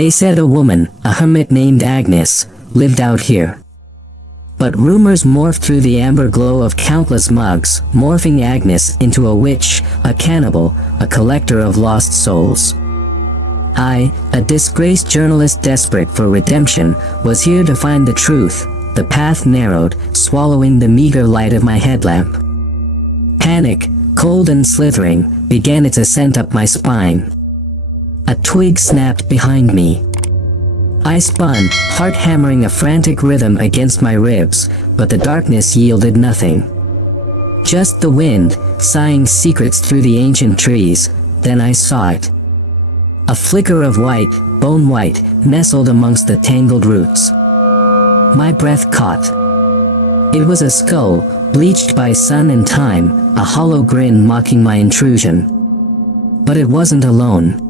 They said a woman, a hermit named Agnes, lived out here. But rumors morphed through the amber glow of countless mugs, morphing Agnes into a witch, a cannibal, a collector of lost souls. I, a disgraced journalist desperate for redemption, was here to find the truth. The path narrowed, swallowing the meager light of my headlamp. Panic, cold and slithering, began its ascent up my spine. A twig snapped behind me. I spun, heart hammering a frantic rhythm against my ribs, but the darkness yielded nothing. Just the wind, sighing secrets through the ancient trees. Then I saw it. A flicker of white, bone white, nestled amongst the tangled roots. My breath caught. It was a skull, bleached by sun and time, a hollow grin mocking my intrusion. But it wasn't alone.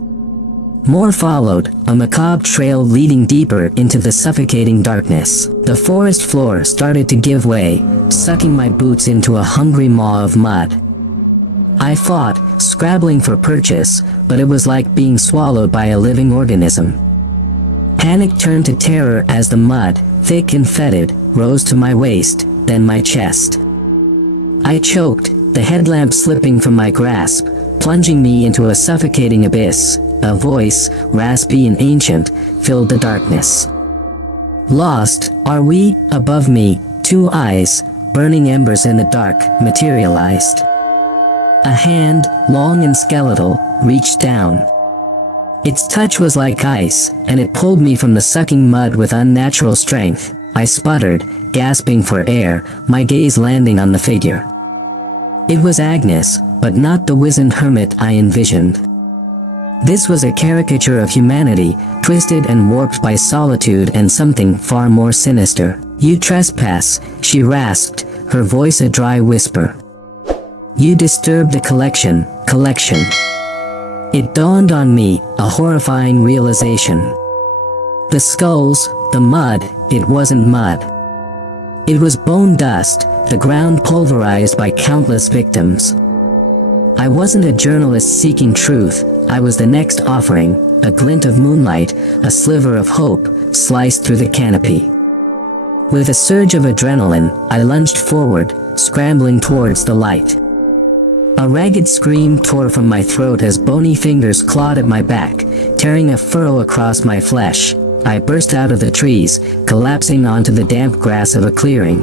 More followed, a macabre trail leading deeper into the suffocating darkness. The forest floor started to give way, sucking my boots into a hungry maw of mud. I fought, scrabbling for purchase, but it was like being swallowed by a living organism. Panic turned to terror as the mud, thick and fetid, rose to my waist, then my chest. I choked, the headlamp slipping from my grasp, plunging me into a suffocating abyss. A voice, raspy and ancient, filled the darkness. Lost, are we? Above me, two eyes, burning embers in the dark, materialized. A hand, long and skeletal, reached down. Its touch was like ice, and it pulled me from the sucking mud with unnatural strength. I sputtered, gasping for air, my gaze landing on the figure. It was Agnes, but not the wizened hermit I envisioned. This was a caricature of humanity, twisted and warped by solitude and something far more sinister. You trespass, she rasped, her voice a dry whisper. You disturb the collection. It dawned on me, a horrifying realization. The skulls, the mud, it wasn't mud. It was bone dust, the ground pulverized by countless victims. I wasn't a journalist seeking truth, I was the next offering, a glint of moonlight, a sliver of hope, sliced through the canopy. With a surge of adrenaline, I lunged forward, scrambling towards the light. A ragged scream tore from my throat as bony fingers clawed at my back, tearing a furrow across my flesh. I burst out of the trees, collapsing onto the damp grass of a clearing.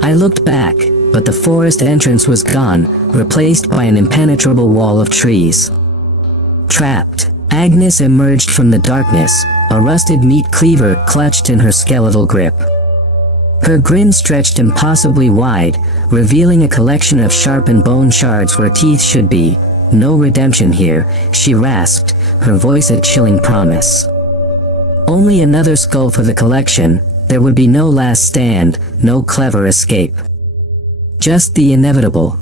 I looked back, but the forest entrance was gone, replaced by an impenetrable wall of trees. Trapped, Agnes emerged from the darkness, a rusted meat cleaver clutched in her skeletal grip. Her grin stretched impossibly wide, revealing a collection of sharpened bone shards where teeth should be. No redemption here, she rasped, her voice a chilling promise. Only another skull for the collection, there would be no last stand, no clever escape. Just the inevitable.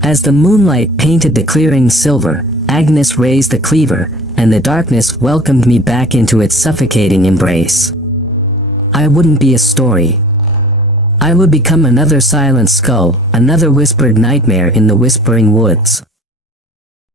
As the moonlight painted the clearing silver, Agnes raised the cleaver, and the darkness welcomed me back into its suffocating embrace. I wouldn't be a story. I would become another silent skull, another whispered nightmare in the whispering woods.